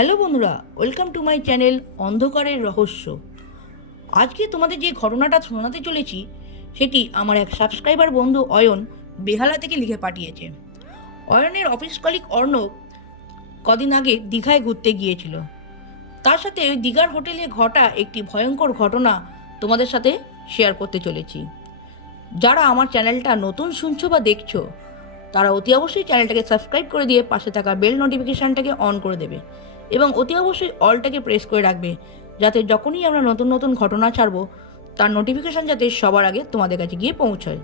Hello বন্ধুরা, welcome to my channel অন্ধকারের রহস্য। আজকে তোমাদের যে ঘটনাটা শোনাতে চলেছি সেটি আমার এক সাবস্ক্রাইবার বন্ধু অয়ন বেহালা থেকে লিখে পাঠিয়েছে। অয়নের অফিস কলিগ অর্ণব কদিন আগে দীঘায় ঘুরতে গিয়েছিল। তার সাথে ওই দীঘার হোটেলে ঘটা একটি ভয়ঙ্কর ঘটনা তোমাদের সাথে শেয়ার করতে চলেছি। যারা আমার চ্যানেলটা নতুন শুনছো বা দেখছো তারা অতি অবশ্যই চ্যানেলটাকে সাবস্ক্রাইব করে দিয়ে পাশে থাকা বেল নোটিফিকেশানটাকে অন করে দেবে এবং অতি অবশ্যই অলটাকে প্রেস করে রাখবে, যাতে যখনই আমরা নতুন নতুন ঘটনা ছাড়বো তার নোটিফিকেশান যাতে সবার আগে তোমাদের কাছে গিয়ে পৌঁছায়।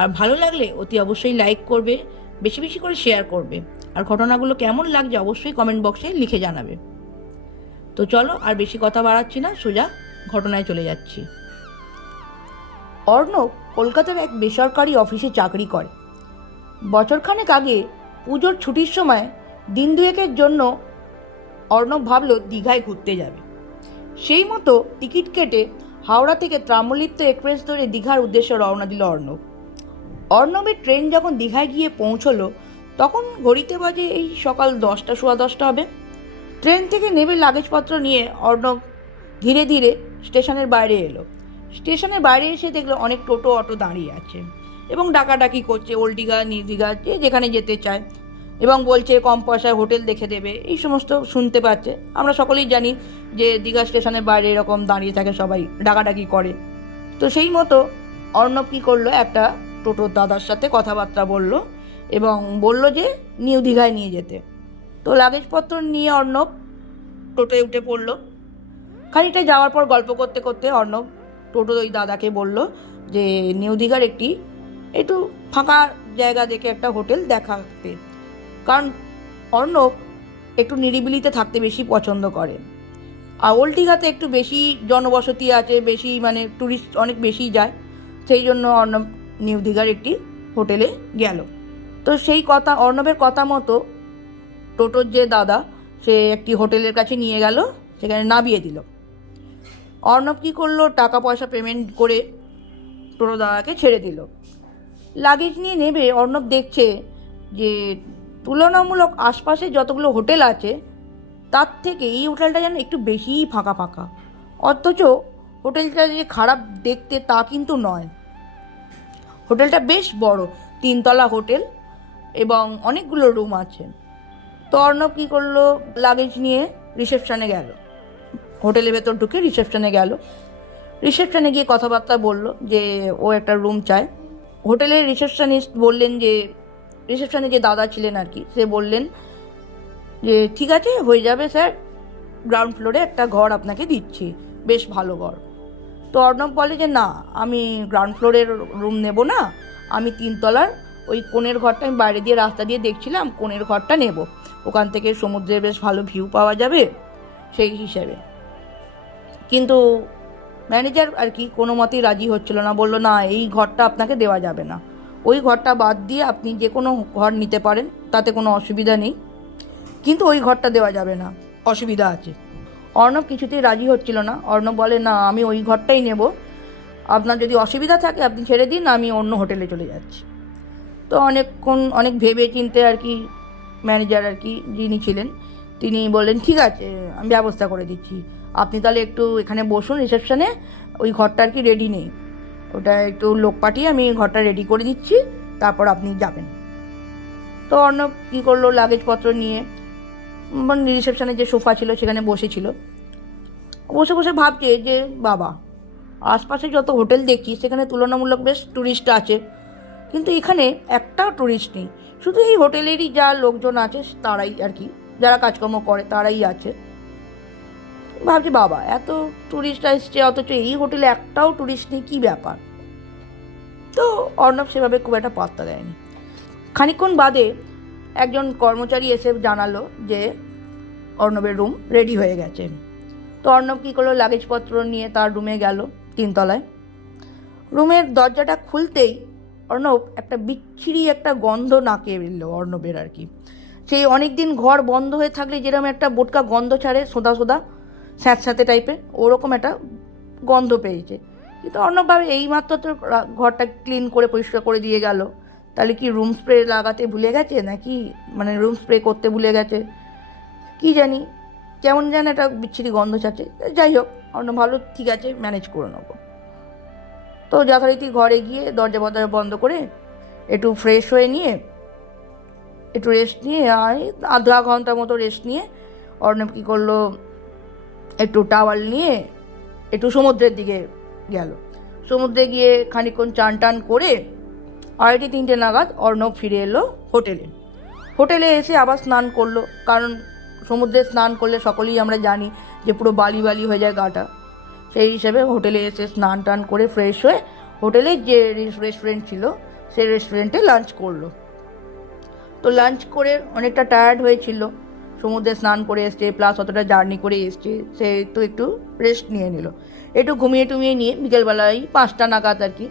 আর ভালো লাগলে অতি অবশ্যই লাইক করবে, বেশি বেশি করে শেয়ার করবে, আর ঘটনাগুলো কেমন লাগছে অবশ্যই কমেন্ট বক্সে লিখে জানাবে। তো চলো আর বেশি কথা বাড়াচ্ছি না, সোজা ঘটনায় চলে যাচ্ছি। অর্ণব কলকাতার এক বেসরকারি অফিসে চাকরি করে। বছরখানেক আগে পুজোর ছুটির সময় দিন দুয়েকের জন্য অর্ণব ভাবল দীঘায় ঘুরতে যাবে। সেই মতো টিকিট কেটে হাওড়া থেকে ত্রাম্বলিপ্ত এক্সপ্রেস ধরে দীঘার উদ্দেশ্যে রওনা দিল অর্ণব। অর্ণবের ট্রেন যখন দীঘায় গিয়ে পৌঁছলো তখন ঘড়িতে বাজে এই সকাল 10টা সোয়া 10টা হবে। ট্রেন থেকে নেমে লাগেজপত্র নিয়ে অর্ণব ধীরে ধীরে স্টেশনের বাইরে এলো। স্টেশনের বাইরে এসে দেখলো অনেক টোটো অটো দাঁড়িয়ে আছে এবং ডাকাডাকি করছে ওল্ড দীঘা নিউ দীঘা, যে যেখানে যেতে চায়, এবং বলছে কম পয়সায় হোটেল দেখে দেবে, এই সমস্ত শুনতে পাচ্ছে। আমরা সকলেই জানি যে দীঘা স্টেশনের বাইরে এরকম দাঁড়িয়ে থাকে, সবাই ডাকাডাকি করে। তো সেই মতো অর্ণব কী করলো, একটা টোটোর দাদার সাথে কথাবার্তা বলল এবং বলল যে নিউ দীঘায় নিয়ে যেতে। তো লাগেজপত্র নিয়ে অর্ণব টোটোয় উঠে পড়লো। খানিকটা যাওয়ার পর গল্প করতে করতে অর্ণব টোটো ওই দাদাকে বলল যে নিউ দীঘার একটু ফাঁকা জায়গা দেখে একটা হোটেল দেখাতে, কারণ অর্ণব একটু নিরিবিলিতে থাকতে বেশি পছন্দ করে। আর ওল্ড দীঘাতে একটু বেশি জনবসতি আছে, বেশি মানে ট্যুরিস্ট অনেক বেশি যায়, সেই জন্য অর্ণব নিউ দীঘার একটি হোটেলে গেল। তো সেই কথা অর্ণবের কথা মতো টোটোর যে দাদা সে একটি হোটেলের কাছে নিয়ে গেল, সেখানে নামিয়ে দিল। অর্ণব কী করলো, টাকা পয়সা পেমেন্ট করে টোটো দাদাকে ছেড়ে দিল। লাগেজ নিয়ে নেবে অর্ণব দেখছে যে তুলনামূলক আশপাশে যতগুলো হোটেল আছে তার থেকে এই হোটেলটা যেন একটু বেশিই ফাঁকা ফাঁকা। অথচ হোটেলটা যে খারাপ দেখতে তা কিন্তু নয়, হোটেলটা বেশ বড়, 3তলা হোটেল এবং অনেকগুলো রুম আছে। তো অর্ণব কী করলো, লাগেজ নিয়ে রিসেপশানে গেল, হোটেলের ভেতর ঢুকে রিসেপশানে গেল। রিসেপশানে গিয়ে কথাবার্তা বলল যে ও একটা রুম চায়। হোটেলের রিসেপশনিস্ট বললেন যে, রিসেপশনে যে দাদা ছিলেন আর কি, সে বললেন যে ঠিক আছে, হয়ে যাবে স্যার, গ্রাউন্ড ফ্লোরে একটা ঘর আপনাকে দিচ্ছি, বেশ ভালো ঘর। তো অর্ণব বলে যে না, আমি গ্রাউন্ড ফ্লোরের রুম নেব না, আমি 3তলার ওই কোণের ঘরটা, আমি বাইরে দিয়ে রাস্তা দিয়ে দেখছিলাম, কোণের ঘরটা নেব, ওখান থেকে সমুদ্রের বেশ ভালো ভিউ পাওয়া যাবে সেই হিসেবে। কিন্তু ম্যানেজার আর কি কোনো মতেই রাজি হচ্ছিল না, বলল না, এই ঘরটা আপনাকে দেওয়া যাবে না, ওই ঘরটা বাদ দিয়ে আপনি যে কোনো ঘর নিতে পারেন, তাতে কোনো অসুবিধা নেই, কিন্তু ওই ঘরটা দেওয়া যাবে না, অসুবিধা আছে। অর্ণব কিছুতেই রাজি হচ্ছিল না। অর্ণব বলে না, আমি ওই ঘরটাই নেব, আপনার যদি অসুবিধা থাকে আপনি ছেড়ে দিন, আমি অন্য হোটেলে চলে যাচ্ছি। তো অনেক ভেবে চিনতে আর কি ম্যানেজার আর কি যিনি ছিলেন তিনি বললেন ঠিক আছে, আমি ব্যবস্থা করে দিচ্ছি, আপনি তাহলে একটু এখানে বসুন রিসেপশনে, ওই ঘরটা আর কি রেডি নেই, ওটা একটু লোক পাঠিয়ে আমি ঘরটা রেডি করে দিচ্ছি, তারপর আপনি যাবেন। তো অর্ণব কী করলো, লাগেজপত্র নিয়ে রিসেপশনে যে সোফা ছিল সেখানে বসেছিল, বসে বসে ভাবছে যে বাবা, আশপাশে যত হোটেল দেখছি সেখানে তুলনামূলক বেশ ট্যুরিস্ট আছে, কিন্তু এখানে একটাও ট্যুরিস্ট নেই, শুধু এই হোটেলেরই যা লোকজন আছে তারাই আর কি, যারা কাজকর্ম করে তারাই আছে। ভাবছি বাবা, এত ট্যুরিস্ট আসছে অথচ এই হোটেলে একটাও ট্যুরিস্ট নেই, কী ব্যাপার। তো অর্ণব সেভাবে খুব একটা পাত্তা দেয়নি। খানিকক্ষণ বাদে একজন কর্মচারী এসে জানালো যে অর্ণবের রুম রেডি হয়ে গেছে। তো অর্ণব কী করলো, লাগেজপত্র নিয়ে তার রুমে গেল 3তলায়। রুমের দরজাটা খুলতেই অর্ণব একটা বিচ্ছিরি একটা গন্ধ নাকে এলো অর্ণবের আর কি, সেই অনেক দিন ঘর বন্ধ হয়ে থাকলে যেরকম একটা বোটকা গন্ধ ছাড়ে, সোদা সোদা স্যাঁতস্যাঁতে টাইপের, ওরকম একটা গন্ধ পেয়েছে। কিন্তু অর্ণব ভাবে এইমাত্র তো ঘরটা ক্লিন করে পরিষ্কার করে দিয়ে গেল, তাহলে কি রুম স্প্রে লাগাতে ভুলে গেছে নাকি, মানে রুম স্প্রে করতে ভুলে গেছে। কী জানি কেমন যেন একটা বিচ্ছিরি গন্ধ ছাড়ছে। যাই হোক, অর্ণব ভালো ঠিক আছে, ম্যানেজ করে নেবো। তো যথারীতি ঘরে গিয়ে দরজা বন্ধ করে একটু ফ্রেশ হয়ে নিয়ে একটু রেস্ট নিয়ে আধা ঘন্টার মতো রেস্ট নিয়ে অর্ণব কী করলো, একটু টাওয়াল নিয়ে একটু সমুদ্রের দিকে গেল। সমুদ্রে গিয়ে খানিকক্ষণ চান টান করে 2:30-3টে নাগাদ অর্ণব ফিরে এলো হোটেলে এসে আবার স্নান করলো, কারণ সমুদ্রে স্নান করলে সকলেই আমরা জানি যে পুরো বালি বালি হয়ে যায় গাটা। সেই হিসেবে হোটেলে এসে স্নান টান করে ফ্রেশ হয়ে হোটেলে যে রেস্টুরেন্ট ছিল সেই রেস্টুরেন্টে লাঞ্চ করলো। তো লাঞ্চ করে অনেকটা টায়ার্ড হয়েছিল, সমুদ্রে স্নান করে এসছে, প্লাস অতটা জার্নি করে এসছে, সে তো একটু রেস্ট নিয়ে নিল। একটু ঘুমিয়ে টুমিয়ে নিয়ে বিকেলবেলায় 5টা নাগাদ আর কি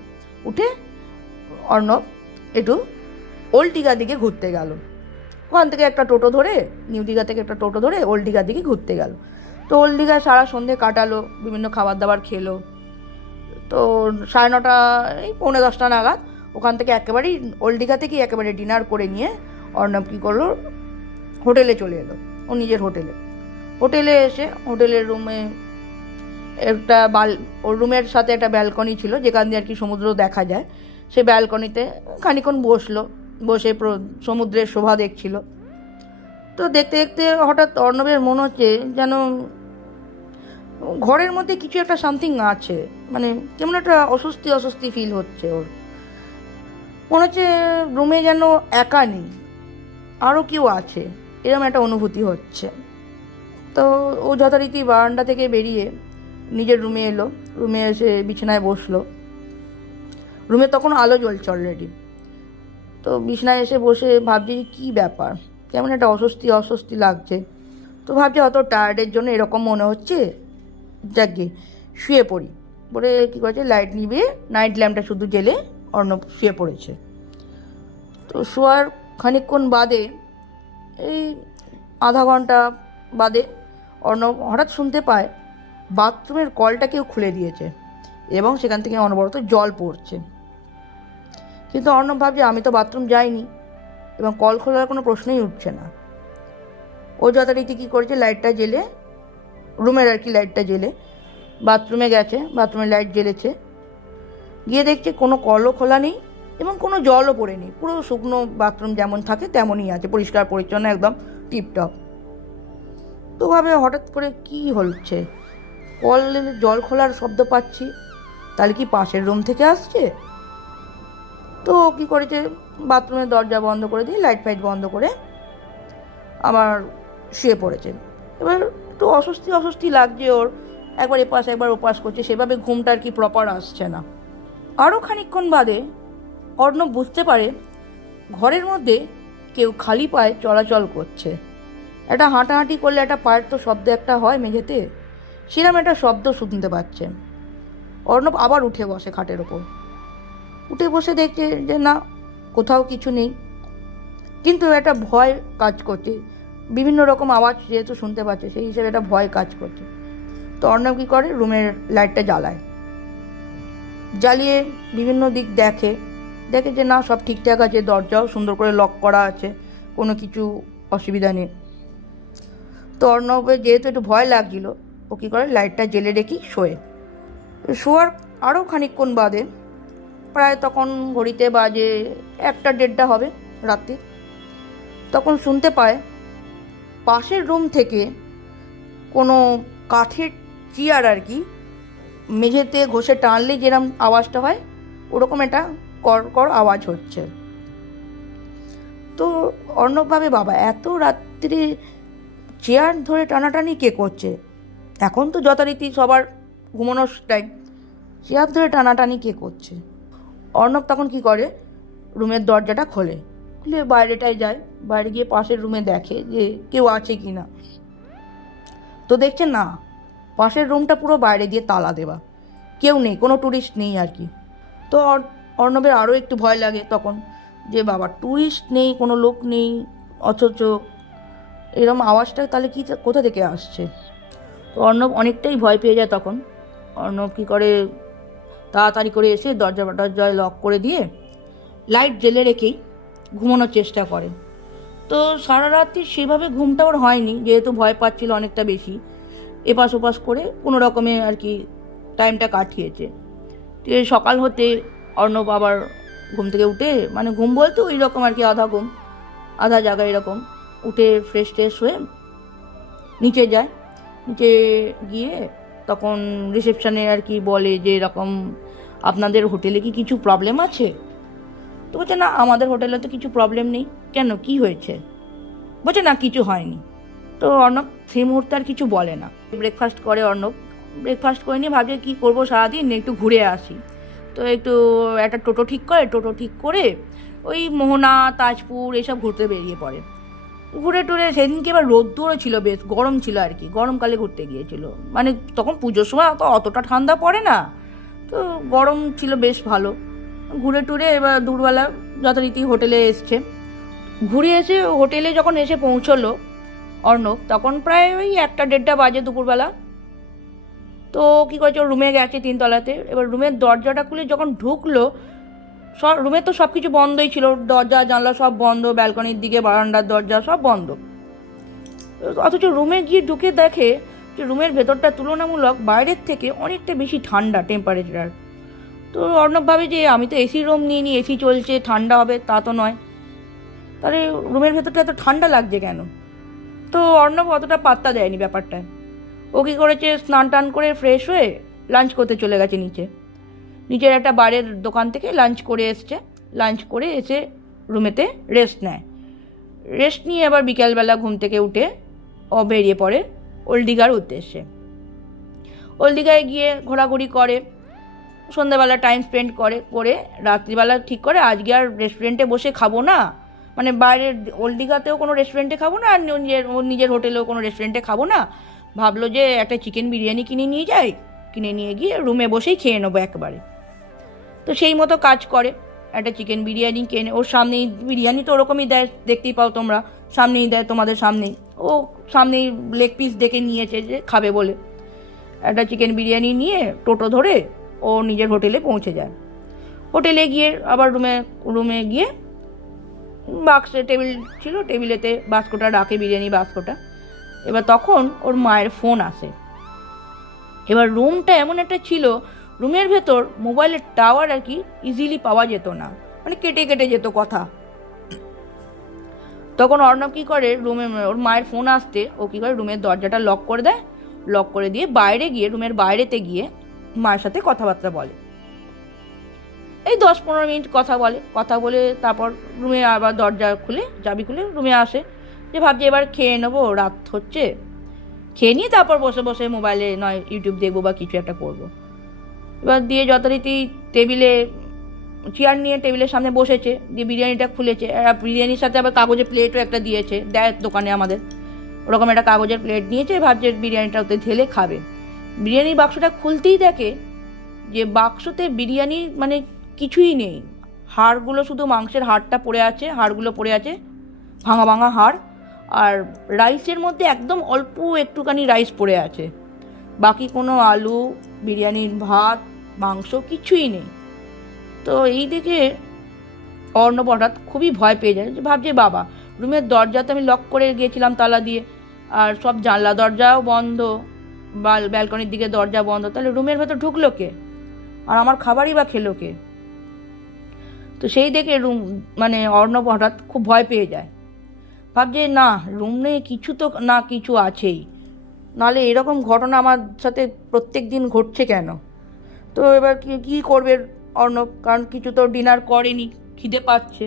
উঠে অর্ণব একটু ওল্ড দীঘার দিকে ঘুরতে গেল। ওখান থেকে একটা টোটো ধরে, নিউ দীঘা থেকে একটা টোটো ধরে ওল্ড দীঘার দিকে ঘুরতে গেল। তো ওল্ড দীঘায় সারা সন্ধে কাটালো, বিভিন্ন খাবার দাবার খেলো। তো 9:30 এই 9:45 নাগাদ ওখান থেকে একেবারেই ওল্ড দীঘা থেকেই একেবারে ডিনার করে নিয়ে অর্ণব কী করলো, হোটেলে চলে এলো, ও নিজের হোটেলে এসে হোটেলের রুমে একটা ওর রুমের সাথে একটা ব্যালকনি ছিল যেখান দিয়ে আর কি সমুদ্র দেখা যায়। সেই ব্যালকনিতে খানিকক্ষণ বসে সমুদ্রের শোভা দেখছিল। তো দেখতে দেখতে হঠাৎ অর্ণবের মনে হচ্ছে যেন ঘরের মধ্যে কিছু একটা সামথিং আছে, মানে কেমন একটা অস্বস্তি ফিল হচ্ছে ওর। মনে হচ্ছে রুমে যেন একা নেই, আরও কেউ আছে, এরকম একটা অনুভূতি হচ্ছে। তো ও যথারীতি বারান্দা থেকে বেরিয়ে নিজের রুমে এলো, রুমে এসে বিছানায় বসলো। রুমে তখন আলো জ্বলছে অলরেডি। তো বিছানায় এসে বসে ভাবছি কী ব্যাপার, কেমন একটা অস্বস্তি লাগছে। তো ভাবছি হয়তো টায়ার্ডের জন্য এরকম মনে হচ্ছে, যাকে শুয়ে পড়ি বলে কী করেছে, লাইট নিভিয়ে নাইট ল্যাম্পটা শুধু জেলে অর্ণব শুয়ে পড়েছে। তো শোয়ার খানিকক্ষণ বাদে, এই আধা ঘন্টা বাদে অর্ণব হঠাৎ শুনতে পায় বাথরুমের কলটা কেউ খুলে দিয়েছে এবং সেখান থেকে অনবরত জল পড়ছে। কিন্তু অর্ণব ভাবছে আমি তো বাথরুম যাইনি এবং কল খোলার কোনো প্রশ্নই উঠছে না। ও যথারীতি কী করেছে, লাইটটা জেলে, রুমের আর কি লাইটটা জেলে বাথরুমে গেছে, বাথরুমের লাইট জ্বেলেছে, গিয়ে দেখছে কোনো কলও খোলা নেই এবং কোনো জলও পড়েনি, পুরো শুকনো বাথরুম যেমন থাকে তেমনই আছে, পরিষ্কার পরিচ্ছন্ন, একদম টিপটপ। তো ভাবে হঠাৎ করে কী হচ্ছে, জল খোলার শব্দ পাচ্ছি, তাহলে কি পাশের রুম থেকে আসছে? তো কী করেছে, বাথরুমের দরজা বন্ধ করে দিয়ে লাইট ফাইট বন্ধ করে আবার শুয়ে পড়েছে। এবার একটু অস্বস্তি লাগছে ওর, একবার এপাশ একবার ওপাশ করছে, সেভাবে ঘুমটা আর কি প্রপার আসছে না। আরও খানিকক্ষণ বাদে অর্ণব বুঝতে পারে ঘরের মধ্যে কেউ খালি পায়ে চলাচল করছে। একটা হাঁটাহাঁটি করলে একটা পায়ের তো শব্দ একটা হয় মেঝেতে, সেরকম একটা শব্দ শুনতে পাচ্ছে। অর্ণব আবার উঠে বসে খাটের ওপর, উঠে বসে দেখছে যে না, কোথাও কিছু নেই, কিন্তু একটা ভয় কাজ করছে, বিভিন্ন রকম আওয়াজ যেহেতু শুনতে পাচ্ছে সেই হিসেবে একটা ভয় কাজ করছে। তো অর্ণব কী করে, রুমের লাইটটা জ্বালিয়ে বিভিন্ন দিক দেখে যে না, সব ঠিকঠাক আছে, দরজাও সুন্দর করে লক করা আছে, কোনো কিছু অসুবিধা নেই। তো অর্ণবের যেহেতু একটু ভয় লাগছিল, ও কী করে, লাইটটা জেলে রেখেই শোয়ার আরও খানিকক্ষণ বাদে, প্রায় তখন ঘড়িতে বাজে 1টা-1:30 হবে রাত্রি, তখন শুনতে পায় পাশের রুম থেকে কোনো কাঠের চেয়ার আর কি মেঝেতে ঘষে টানলে যেরকম আওয়াজটা হয় ওরকম একটা কর আওয়াজ হচ্ছে। তো অর্ণব ভাবে, বাবা এত রাত্রে চেয়ার ধরে টানাটানি কে করছে? এখন তো যথারীতি সবার ঘুমানোর টাইম, চেয়ার ধরে টানাটানি কে করছে? অর্ণব তখন কি করে, রুমের দরজাটা খুলে বাইরেটায় যায়, বাইরে গিয়ে পাশের রুমে দেখে যে কেউ আছে কি না। তো দেখছে না, পাশের রুমটা পুরো বাইরে দিয়ে তালা দেওয়া, কেউ নেই, কোনো ট্যুরিস্ট নেই আর কি। তো অর্ণবের আরও একটু ভয় লাগে তখন, যে বাবা ট্যুরিস্ট নেই, কোনো লোক নেই, অথচ এরকম আওয়াজটা তাহলে কি, কোথা থেকে আসছে? তো অর্ণব অনেকটাই ভয় পেয়ে যায় তখন। অর্ণব কী করে, তাড়াতাড়ি করে এসে দরজায় লক করে দিয়ে লাইট জেলে রেখেই ঘুমানোর চেষ্টা করে। তো সারা রাত্রি সেভাবে ঘুমটা ওর হয়নি, যেহেতু ভয় পাচ্ছিল অনেকটা বেশি। এপাশ ওপাশ করে কোনো রকমে আর কি টাইমটা কাটিয়েছে। সকাল হতে অর্ণব আবার ঘুম থেকে উঠে, মানে ঘুম বলতে ওই রকম আর কি আধা ঘুম আধা জায়গা এরকম, উঠে ফ্রেশ ট্রেশ হয়ে নিচে যায়। নিচে গিয়ে তখন রিসেপশানে আর কি বলে যে এরকম আপনাদের হোটেলে কি কিছু প্রবলেম আছে? তো বলছে না, আমাদের হোটেলে তো কিছু প্রবলেম নেই। কেন, কি হয়েছে? বলছে না, কিছু হয়নি। তো অর্ণব সেই মুহূর্তে আর কিছু বলে না। ব্রেকফাস্ট করে অর্ণব, ব্রেকফাস্ট করে নিয়ে ভাবে কী করবো সারাদিন, একটু ঘুরে আসি। তো একটু একটা টোটো ঠিক করে ওই মোহনা, তাজপুর এসব ঘুরতে বেরিয়ে পড়ে। ঘুরে টুরে সেদিনকে এবার রোদ্দুরও ছিল, বেশ গরম ছিল আর কি, গরমকালে ঘুরতে গিয়েছিল। মানে তখন পুজোর সময় অতটা ঠান্ডা পড়ে না, তো গরম ছিল বেশ ভালো। ঘুরে টুরে এবার দুপুরবেলা যথারীতি হোটেলে এসছে। ঘুরে এসে হোটেলে যখন এসে পৌঁছলো অর্ণব, তখন প্রায় ওই 1টা-1:30 বাজে দুপুরবেলা। তো কী করেছে, ওর রুমে গেছে 3তলাতে। এবার রুমের দরজাটা খুলে যখন ঢুকলো, সব রুমে তো সব কিছু বন্ধই ছিল, দরজা জানলা সব বন্ধ, ব্যালকনির দিকে বারান্দার দরজা সব বন্ধ। অথচ রুমে গিয়ে ঢুকে দেখে যে রুমের ভেতরটা তুলনামূলক বাইরের থেকে অনেকটা বেশি ঠান্ডা টেম্পারেচার। তো অর্ণব ভাবে যে আমি তো এসি রুম নিয়ে নিই, এসি চলছে, ঠান্ডা হবে, তা তো নয়, তাহলে রুমের ভেতরটা এত ঠান্ডা লাগছে কেন? তো অর্ণব অতটা পাত্তা দেয়নি ব্যাপারটায়। ও কী করেছে, স্নান টান করে ফ্রেশ হয়ে লাঞ্চ করতে চলে গেছে নিচে। নিচের একটা বারের দোকান থেকে লাঞ্চ করে এসছে। লাঞ্চ করে এসে রুমেতে রেস্ট নেয়। রেস্ট নিয়ে আবার বিকেলবেলা ঘুম থেকে উঠে ও বেরিয়ে পড়ে ওল্ড দীঘার উদ্দেশ্যে। ওল্ড দীঘায় গিয়ে ঘোরাঘুরি করে, সন্ধ্যাবেলা টাইম স্পেন্ড করে রাত্রিবেলা ঠিক করে আজকে আর রেস্টুরেন্টে বসে খাবো না, মানে বাইরের ওল্ড দীঘাতেও কোনো রেস্টুরেন্টে খাবো না, আর নিজের হোটেলেও কোনো রেস্টুরেন্টে খাবো না। ভাবলো যে একটা চিকেন বিরিয়ানি কিনে নিয়ে যাই, কিনে নিয়ে গিয়ে রুমে বসেই খেয়ে নেবো একবারে। তো সেই মতো কাজ করে, একটা চিকেন বিরিয়ানি কেনে। ওর সামনেই বিরিয়ানি তো ওরকমই দেয়, দেখতেই পাও তোমরা, সামনেই দেয় তোমাদের সামনেই। ও সামনেই লেগ পিস ডেকে নিয়েছে যে খাবে বলে। একটা চিকেন বিরিয়ানি নিয়ে টোটো ধরে ও নিজের হোটেলে পৌঁছে যায়। হোটেলে গিয়ে আবার রুমে গিয়ে বাক্সে টেবিল ছিল, টেবিলেতে বাস্কটা রাখে, বিরিয়ানি বাস্কটা। এবার তখন ওর মায়ের ফোন আসে। এবার রুমটা এমন একটা ছিল, রুমের ভেতর মোবাইলের টাওয়ার আর কি ইজিলি পাওয়া যেত না, মানে কেটে কেটে যেত কথা। তখন অর্ণব কী করে, ওর মায়ের ফোন আসতে ও কী করে রুমের দরজাটা লক করে দেয়। লক করে দিয়ে বাইরে গিয়ে, রুমের বাইরেতে গিয়ে মায়ের সাথে কথাবার্তা বলে। এই 10-15 মিনিট কথা বলে তারপর রুমে আবার দরজা খুলে, চাবি খুলে রুমে আসে। যে ভাবছে এবার খেয়ে নেবো, রাত হচ্ছে, খেয়ে নিয়ে তারপর বসে বসে মোবাইলে নয় ইউটিউব দেখবো বা কিছু একটা করবো। এবার দিয়ে যথারীতি চেয়ার নিয়ে টেবিলের সামনে বসেছে, দিয়ে বিরিয়ানিটা খুলেছে। বিরিয়ানির সাথে আবার কাগজের প্লেটও একটা দিয়েছে, দেয় দোকানে আমাদের, ওরকম একটা কাগজের প্লেট নিয়েছে। ভাবছে বিরিয়ানিটা ওতে ঢেলে খাবে। বিরিয়ানির বাক্সটা খুলতেই দেখে যে বাক্সতে বিরিয়ানি মানে কিছুই নেই, হাড়গুলো, শুধু মাংসের হাড়টা পড়ে আছে, হাড়গুলো পড়ে আছে, ভাঙা ভাঙা হাড়। আর রাইসের মধ্যে একদম অল্প একটুখানি রাইস পড়ে আছে, বাকি কোনো আলু, বিরিয়ানির ভাত, মাংস কিছুই নেই। তো এই দেখে অর্ণব হঠাৎ খুবই ভয় পেয়ে যায়। ভাবছে বাবা, রুমের দরজা তো আমি লক করে গিয়েছিলাম তালা দিয়ে, আর সব জানলা দরজাও বন্ধ, ব্যালকনির দিকে দরজা বন্ধ, তাহলে রুমের ভেতর ঢুকলো কে, আর আমার খাবারই বা খেলো কে? তো সেই দেখে মানে অর্ণব হঠাৎ খুব ভয় পেয়ে যায়। ভাবছে না, রুমে কিছু তো না কিছু আছেই, নাহলে এরকম ঘটনা আমার সাথে প্রত্যেক দিন ঘটছে কেন? তো এবার কী করবে অর্ণব, কারণ কিছু তো ডিনার করেনি, খিদে পাচ্ছে।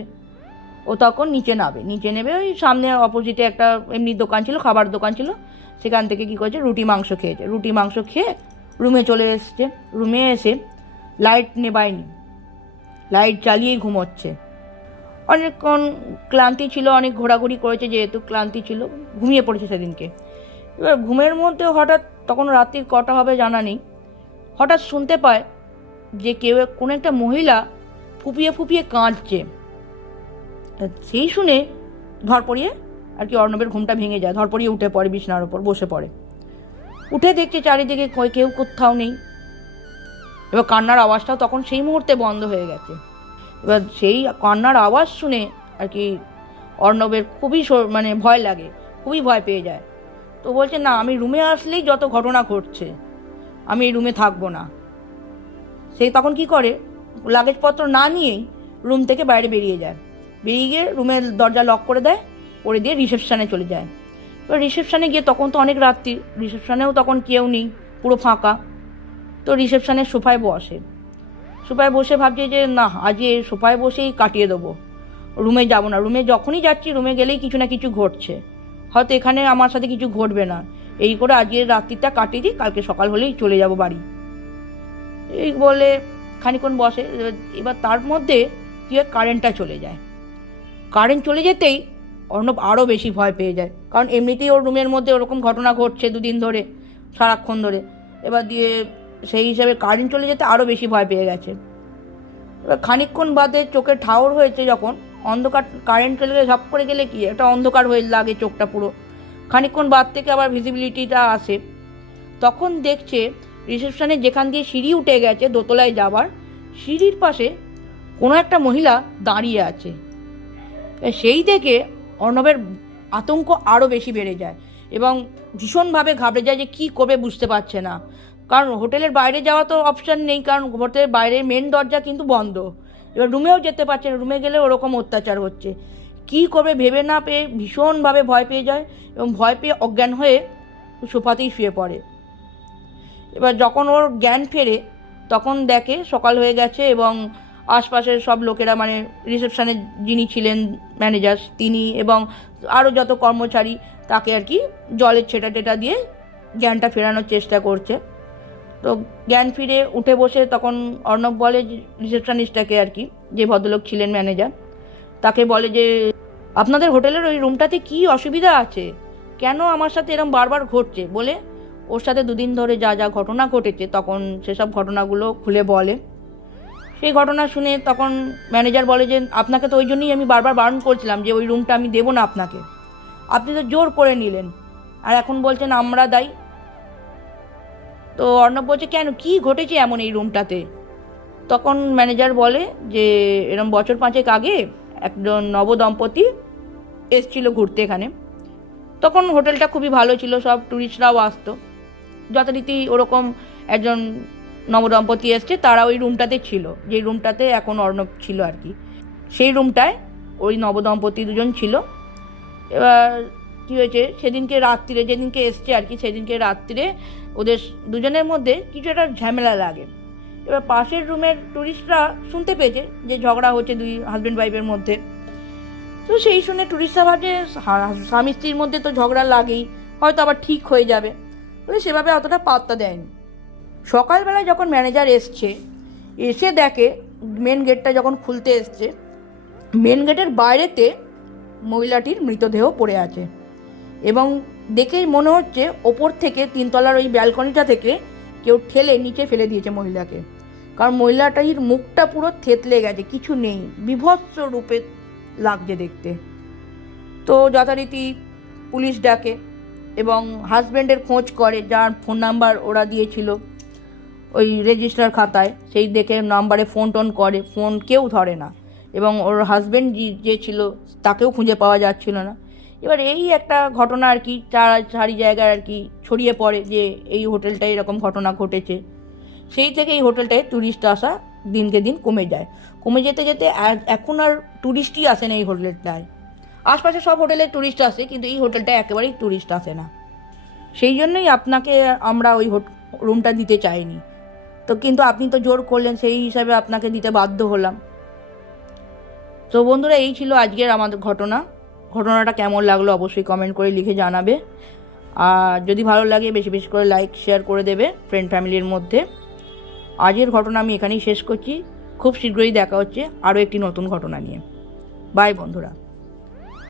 ও তখন নিচে নেবে ওই সামনে অপোজিটে একটা এমনি দোকান ছিল, খাবার দোকান ছিল, সেখান থেকে কী করেছে, রুটি মাংস খেয়ে রুমে চলে এসছে। রুমে এসে লাইট নেবায়নি, লাইট জ্বালিয়েই ঘুমোচ্ছে। অনেকক্ষণ ক্লান্তি ছিল, অনেক ঘোরাঘুরি করেছে, যেহেতু ক্লান্তি ছিল, ঘুমিয়ে পড়েছে সেদিনকে। এবার ঘুমের মধ্যে হঠাৎ, তখন রাত্রির কটা হবে জানা নেই, হঠাৎ শুনতে পায় যে কোনো একটা মহিলা ফুপিয়ে ফুপিয়ে কাঁদছে। সেই শুনে ধরপড়িয়ে আর কি অর্ণবের ঘুমটা ভেঙে যায়, ধরপড়িয়ে উঠে পড়ে, বিছানার ওপর বসে পড়ে। উঠে দেখছে চারিদিকে কেউ কোথাও নেই। এবার কান্নার আওয়াজটাও তখন সেই মুহূর্তে বন্ধ হয়ে গেছে। এবার সেই কান্নার আওয়াজ শুনে আর কি অর্ণবের খুবই মানে ভয় লাগে, খুবই ভয় পেয়ে যায়। তো বলছে না, আমি রুমে আসলেই যত ঘটনা ঘটছে, আমি এই রুমে থাকবো না। সেই তখন কি করে, লাগেজপত্র না নিয়েই রুম থেকে বাইরে বেরিয়ে যায়। বেরিয়ে গিয়ে রুমের দরজা লক করে দেয়, করে দিয়ে রিসেপশানে চলে যায়। এবার রিসেপশানে গিয়ে তখন তো অনেক রাত্রি, রিসেপশানেও তখন কেউ নেই, পুরো ফাঁকা। তো রিসেপশানের সোফায় বসে, সোফায় বসে ভাবছে যে না, আজকে সোফায় বসেই কাটিয়ে দেবো, রুমে যাব না। রুমে যখনই যাচ্ছি, রুমে গেলেই কিছু না কিছু ঘটছে, হয়তো এখানে আমার সাথে কিছু ঘটবে না, এই করে আজকের রাত্রিটা কাটিয়ে দিই, কালকে সকাল হলেই চলে যাব বাড়ি। এই বলে খানিক্ষণ বসে। এবার তার মধ্যে কি হয়, কারেন্টটা চলে যায়। কারেন্ট চলে যেতেই অর্ণব আরও বেশি ভয় পেয়ে যায়, কারণ এমনিতেই ওর রুমের মধ্যে ওরকম ঘটনা ঘটছে দুদিন ধরে, সারাক্ষণ ধরে। এবার দিয়ে সেই হিসাবে কারেন্ট চলে যেতে আরও বেশি ভয় পেয়ে গেছে। এবার খানিকক্ষণ বাদে চোখে ঠাউর হয়েছে, যখন অন্ধকার, কারেন্ট চলে গেলে ঝপ করে গেলে কি একটা অন্ধকার হয়ে লাগে চোখটা পুরো, খানিকক্ষণ বাদ থেকে আবার ভিজিবিলিটিটা আসে। তখন দেখছে রিসেপশনে যেখান দিয়ে সিঁড়ি উঠে গেছে দোতলায় যাবার, সিঁড়ির পাশে কোনো একটা মহিলা দাঁড়িয়ে আছে। সেই থেকে অর্ণবের আতঙ্ক আরও বেশি বেড়ে যায় এবং ভীষণভাবে ঘাবড়ে যায় যে কী করবে বুঝতে পারছে না। কারণ হোটেলের বাইরে যাওয়া তো অপশান নেই, কারণ হোটেলের বাইরে মেন দরজা কিন্তু বন্ধ। এবার রুমেও যেতে পারছে না, রুমে গেলে ওরকম অত্যাচার হচ্ছে। কী করবে ভেবে না পেয়ে ভীষণভাবে ভয় পেয়ে যায় এবং ভয় পেয়ে অজ্ঞান হয়ে সোফাতেই শুয়ে পড়ে। এবার যখন ওর জ্ঞান ফেরে, তখন দেখে সকাল হয়ে গেছে এবং আশপাশের সব লোকেরা, মানে রিসেপশানে যিনি ছিলেন ম্যানেজার তিনি এবং আরও যত কর্মচারী, তাকে আর কি জলের ছেটা টেটা দিয়ে জ্ঞানটা ফেরানোর চেষ্টা করছে। তো জ্ঞান ফিরে উঠে বসে তখন অর্ণব বলে রিসেপশনিস্টটাকে, আর কি যে ভদ্রলোক ছিলেন ম্যানেজার, তাকে বলে যে আপনাদের হোটেলের ওই রুমটাতে কী অসুবিধা আছে, কেন আমার সাথে এরকম বারবার ঘটছে, বলে ওর সাথে দুদিন ধরে যা যা ঘটনা ঘটেছে তখন সেসব ঘটনাগুলো খুলে বলে। সেই ঘটনা শুনে তখন ম্যানেজার বলে যে আপনাকে তো ওই জন্যই আমি বারবার বারণ করছিলাম যে ওই রুমটা আমি দেবো না আপনাকে, আপনি তো জোর করে নিলেন, আর এখন বলছেন আমরা দায়ী। তো অর্ণব বলছে কেন, কী ঘটেছে এমন এই রুমটাতে? তখন ম্যানেজার বলে যে এরম বছর 5 আগে একজন নবদম্পতি এসছিল ঘুরতে এখানে। তখন হোটেলটা খুবই ভালো ছিল, সব ট্যুরিস্টরাও আসতো, যথারীতি ওরকম একজন নবদম্পতি এসছে, তারা ওই রুমটাতে ছিল, যে রুমটাতে এখন অর্ণব ছিল আর কি। সেই রুমটায় ওই নবদম্পতি দুজন ছিল। এবার কী হয়েছে, সেদিনকে রাত্রিরে, যেদিনকে এসছে আর কি, সেদিনকে রাত্রিরে ওদের দুজনের মধ্যে কিছু একটা ঝামেলা লাগে। এবার পাশের রুমের ট্যুরিস্টরা শুনতে পেয়েছে যে ঝগড়া হচ্ছে দুই হাজব্যান্ড ওয়াইফের মধ্যে। তো সেই শুনে ট্যুরিস্টরা ভাবে স্বামী স্ত্রীর মধ্যে তো ঝগড়া লাগেই, হয়তো আবার ঠিক হয়ে যাবে, বলে সেভাবে অতটা পাত্তা দেয়নি। সকালবেলায় যখন ম্যানেজার এসছে, এসে দেখে মেন গেটটা যখন খুলতে এসছে, মেন গেটের বাইরেতে মহিলাটির মৃতদেহ পড়ে আছে এবং দেখেই মনে হচ্ছে ওপর থেকে 3 তলার ওই ব্যালকনিটা থেকে কেউ ঠেলে নিচে ফেলে দিয়েছে মহিলাকে। কারণ মহিলাটির মুখটা পুরো থেতলে গেছে, কিছু নেই, বিভৎস রূপে লাগছে দেখতে। তো যথারীতি পুলিশ ডাকে এবং হাজব্যান্ডের খোঁজ করে, যার ফোন নাম্বার ওরা দিয়েছিল ওই রেজিস্টার খাতায়, সেই দেখে নাম্বারে ফোন টোন করে, ফোন কেউ ধরে না এবং ওর হাজব্যান্ড যে ছিল তাকেও খুঁজে পাওয়া যাচ্ছিল না। এবার এই একটা ঘটনা আর কি চারি জায়গায় আর কি ছড়িয়ে পড়ে যে এই হোটেলটায় এরকম ঘটনা ঘটেছে। সেই থেকে এই ট্যুরিস্ট ট্যুরিস্ট আসা দিনকে দিন কমে যায়, কমে যেতে যেতে এখন আর ট্যুরিস্টই আসে না এই হোটেলটায়। আশপাশে সব হোটেলে ট্যুরিস্ট আসে, কিন্তু এই হোটেলটায় একেবারেই ট্যুরিস্ট আসে না। সেই জন্যই আপনাকে আমরা ওই রুমটা দিতে চাইনি, তো কিন্তু আপনি তো জোর করলেন, সেই হিসাবে আপনাকে দিতে বাধ্য হলাম। তো বন্ধুরা, এই ছিল আজকের আমাদের ঘটনাটা কেমন লাগলো অবশ্যই কমেন্ট করে লিখে জানাবে। আর যদি ভালো লাগে বেশি বেশি করে লাইক শেয়ার করে দেবে ফ্রেন্ড ফ্যামিলির মধ্যে। আজকের ঘটনা আমি এখানেই শেষ করছি, খুব শীঘ্রই দেখা হচ্ছে আরও একটি নতুন ঘটনা নিয়ে। বাই বন্ধুরা।